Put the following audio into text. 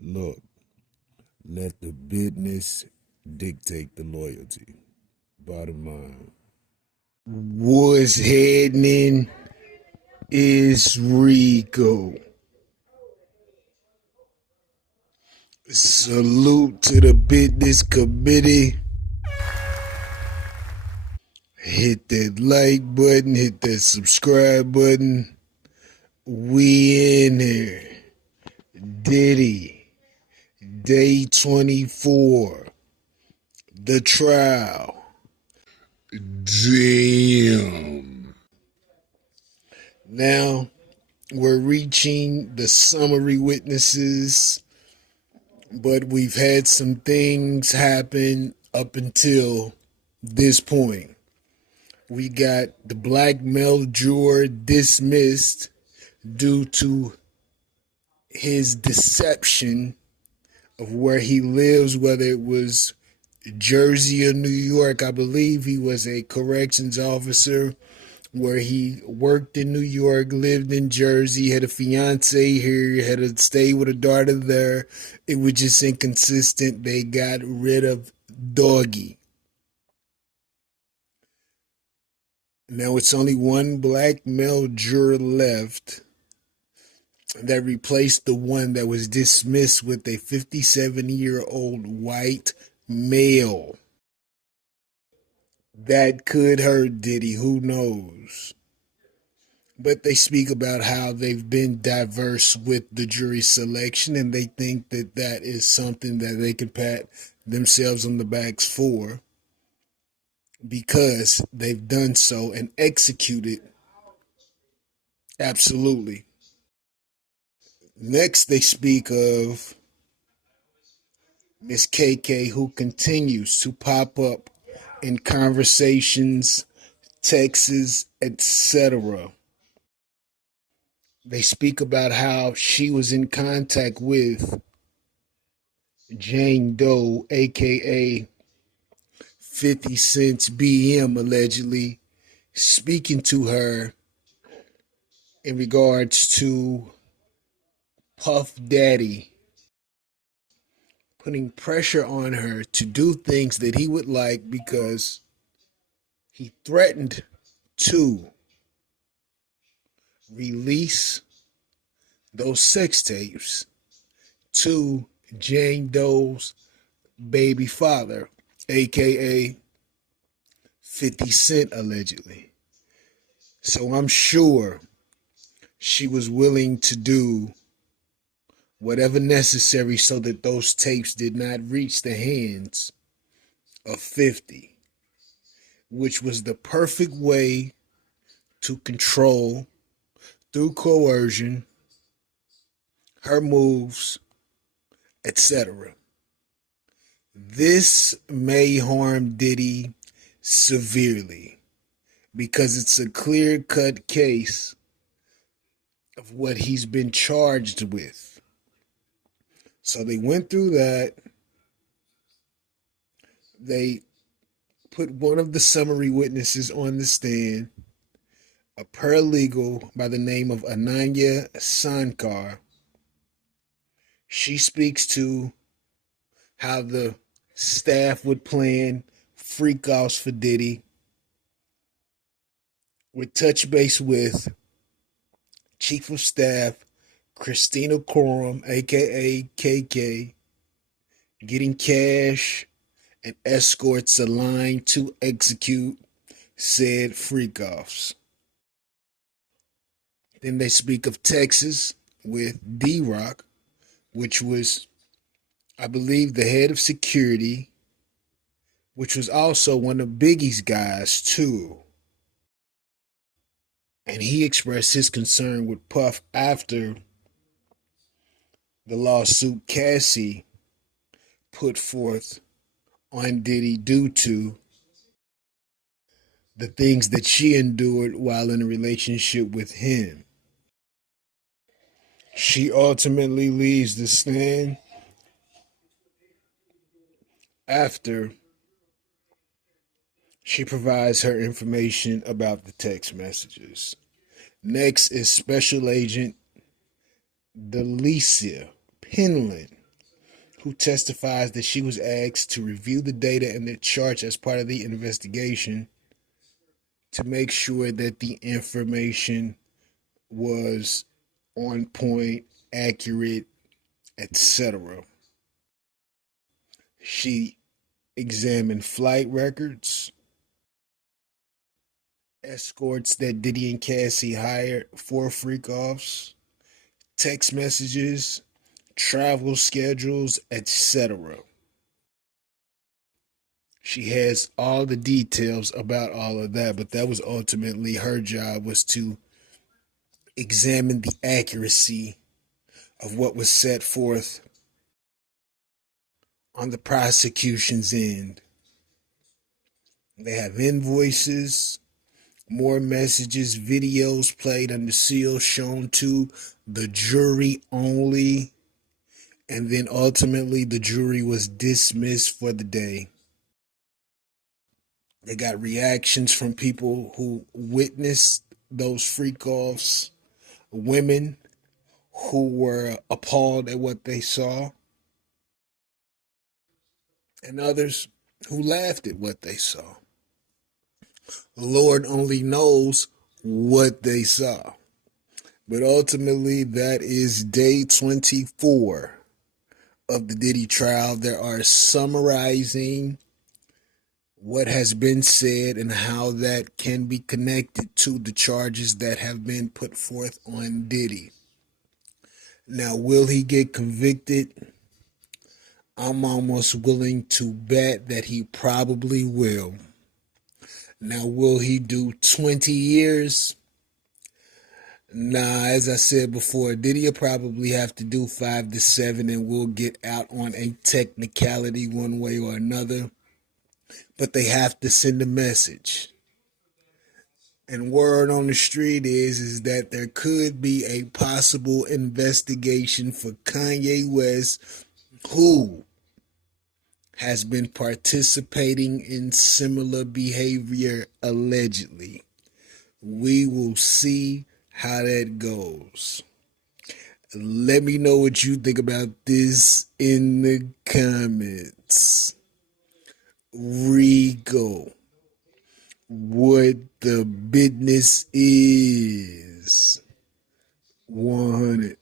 Look, let the business dictate the loyalty. Bottom line. What's happening is Rico. Salute to the business committee. Hit that like button, hit that subscribe button. We in here. Diddy. Day 24. The trial. Damn. Now we're reaching the summary witnesses, but we've had some things happen up until this point. We got the black male juror dismissed due to his deception of where he lives, whether it was Jersey or New York. I believe he was a corrections officer where he worked in New York, lived in Jersey, had a fiance here, had to stay with a daughter there. It was just inconsistent. They got rid of Doggy. Now it's only one black male juror left that replaced the one that was dismissed with a 57-year-old white male. That could hurt Diddy, who knows? But they speak about how they've been diverse with the jury selection, and they think that that is something that they can pat themselves on the backs for because they've done so and executed absolutely. Next, they speak of Miss KK, who continues to pop up in conversations, texts, etc. They speak about how she was in contact with Jane Doe, aka 50 Cent's BM, allegedly speaking to her in regards to Puff Daddy, putting pressure on her to do things that he would like because he threatened to release those sex tapes to Jane Doe's baby father, aka 50 Cent, allegedly. So I'm sure she was willing to do whatever necessary so that those tapes did not reach the hands of 50, which was the perfect way to control, through coercion, her moves, etc. This may harm Diddy severely because it's a clear-cut case of what he's been charged with. So they went through that. They put one of the summary witnesses on the stand, a paralegal by the name of Ananya Sankar. She speaks to how the staff would plan freak-offs for Diddy, would touch base with Chief of Staff Christina Coram, aka KK, getting cash and escorts aligned to execute said freak-offs. Then they speak of Texas with D-Rock, which was, I believe, the head of security, which was also one of Biggie's guys too. And he expressed his concern with Puff after the lawsuit Cassie put forth on Diddy due to the things that she endured while in a relationship with him. She ultimately leaves the stand after she provides her information about the text messages. Next is Special Agent Delicia Penland, who testifies that she was asked to review the data and the charts as part of the investigation to make sure that the information was on point, accurate, etc. She examined flight records, escorts that Diddy and Cassie hired for freak offs, text messages, travel schedules, etc. She has all the details about all of that, but that was ultimately her job, was to examine the accuracy of what was set forth on the prosecution's end. They have invoices, more messages, videos played under seal shown to the jury only, and then ultimately the jury was dismissed for the day. They got reactions from people who witnessed those freak offs, women who were appalled at what they saw, and others who laughed at what they saw. The Lord only knows what they saw. But ultimately, that is day 24 of the Diddy trial. They are summarizing what has been said and how that can be connected to the charges that have been put forth on Diddy. Now, will he get convicted? I'm almost willing to bet that he probably will. Now, will he do 20 years? Nah, as I said before, Diddy will probably have to do 5 to 7 and we'll get out on a technicality one way or another. But they have to send a message. And word on the street is that there could be a possible investigation for Kanye West, who has been participating in similar behavior allegedly. We will see how that goes. Let me know what you think about this in the comments. Rico, what the business is. 100.